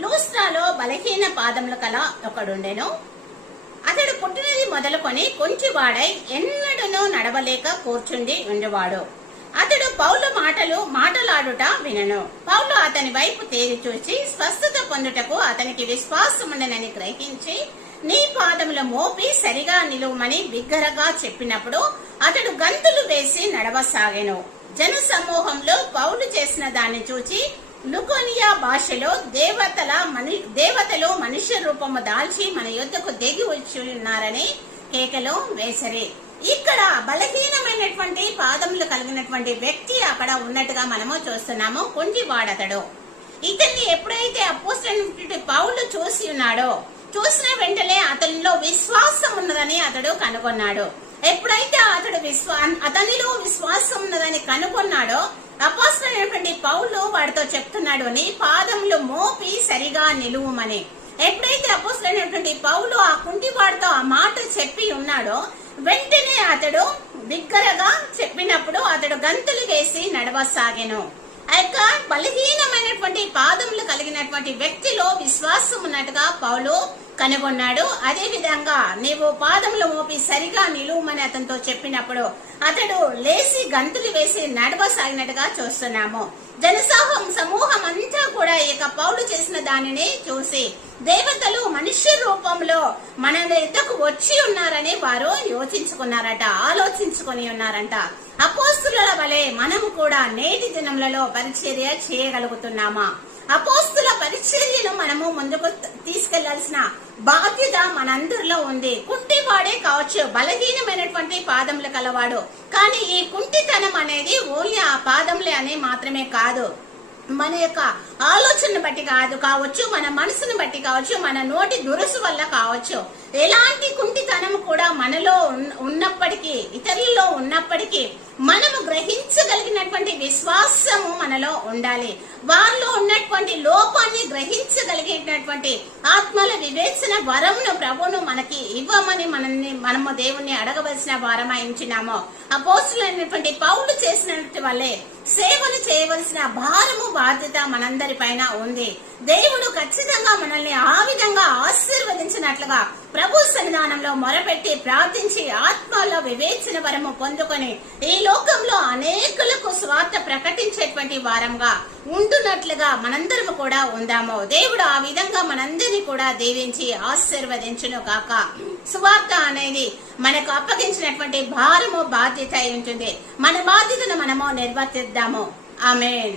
లూస్త్రాలో బలహీన పాదములు కల ఒకడుండెను. అతడు పుట్టినది మొదలుకొని కొంచెవాడై ఎన్నడూనూ నడవలేక కూర్చుండి ఉండేవాడు. అతడు పౌలు మాటలాడుట వినెను. పౌలు అతని వైపు తేరి చూచి స్వస్థత పొందుటకు అతనికి విశ్వాసముండెనని గ్రహించి, నీ పాదములు మోపి సరిగా నిలువమని బిగ్గరగా చెప్పినప్పుడు అతడు గంతులు వేసి నడవసాగెను. జన సమూహంలో పౌలు చేసిన దాన్ని చూచి లుకోనియా భాషలో దేవతలు మనుష్య రూపము దాల్చి మన యొద్దకు దిగి వచ్చి ఉన్నారని కేకలు వేసరి. ఇక్కడ బలహీనమైనటువంటి పాదములు కలిగినటువంటి వ్యక్తి అక్కడ ఉన్నట్టుగా మనము చూస్తున్నాము. కుంటివాడతడు. ఇతన్ని ఎప్పుడైతే అపోస్తలుడైన పౌలు చూసి ఉన్నాడో, చూసిన వెంటనే అతనిలో విశ్వాసం ఉన్నదని అతడు కనుగొన్నాడు. ఎప్పుడైతే అతనిలో విశ్వాసం ఉన్నదని కనుగొన్నాడో, అపోస్తలుడైనటువంటి పౌలు వాడితో చెప్తున్నాడు, నీ పాదములు మోపి సరిగా నిలువుమని. ఎప్పుడైతే అపోస్తలుడైనటువంటి పౌలు ఆ కుంటివాడితో ఆ మాట చెప్పి ఉన్నాడో, వెంటనే అతడు బిగ్గరగా చెప్పినప్పుడు అతడు గంతులు వేసి నడవసాగెను. ఆ యొక్క బలహీనమైనటువంటి పాదములు కలిగినటువంటి వ్యక్తిలో విశ్వాసం ఉన్నట్టుగా పౌలు కనుగొన్నాడు. అదే విధంగా నీవు పాదములు మోపి సరిగా నిలువమని అతనితో చెప్పినప్పుడు అతడు లేచి గంతులు వేసి నడవసాగినట్టుగా చూస్తున్నాము. సమూహం అంతా కూడా ఇక పౌలు చేసిన దానిని చూసి దేవతలు మనుష్య రూపంలో మన ఎద్దకు వచ్చి ఉన్నారని వారు ఆలోచించుకొని ఉన్నారంట. అపోస్తుల వలె మనము కూడా నేటి దినములలో పరిచర్య చేయగలుగుతున్నామా? అపోస్తుల పరిచర్యను మనము ముందుకు తీసుకెళ్లాల్సిన బాధ్యత మనందరిలో ఉంది. కుంటివాడే కావచ్చు, బలహీనమైనటువంటి పాదములు కలవాడు. కానీ ఈ కుంటితనం అనేది ఓన్లీ ఆ పాదములే అని మాత్రమే కాదు, మన యొక్క ఆలోచన బట్టి కావచ్చు, మన మనసును బట్టి కావచ్చు, మన నోటి దురుసు వల్ల కావచ్చు. ఎలాంటి కుంటితనం కూడా మనలో ఉన్నప్పటికీ, ఇతరులలో ఉన్నప్పటికీ మనము గ్రహించగలిగినటువంటి విశ్వాసము మనలో ఉండాలి. వారిలో ఉన్నటువంటి లోపాన్ని గ్రహించగలిగినటువంటి ఆత్మల వివేచన వరమును ప్రభువును మనకి ఇవ్వమని మనము దేవుణ్ణి అడగవలసిన వారమై ఉంచినాము. అపోస్తలుడైనటువంటి పౌలు చేసినట్టు వల్లే సేవలు చేయవలసిన భారము బాధ్యత మనందరి పైన ఉంది. దేవుడు ఖచ్చితంగా మనల్ని ఆ విధంగా ఆశీర్వదించినట్లుగా ప్రభు సన్నిధానంలో మొరపెట్టి ప్రార్థించి ఆత్మలో వివేచన వరము పొందుకొని ఈ లోకంలో అనేకులకు స్వార్థ ప్రకటించేటువంటి వారంగా ఉంటున్నట్లుగా మనందరము కూడా ఉందాము. దేవుడు ఆ విధంగా మనందరినీ కూడా దీవించి ఆశీర్వదించును కాక. సువార్త అనేది మనకు అప్పగించినటువంటి భారము బాధ్యత అయి ఉంటుంది. మన బాధ్యతను మనము నిర్వర్తిద్దాము. ఆమేన్.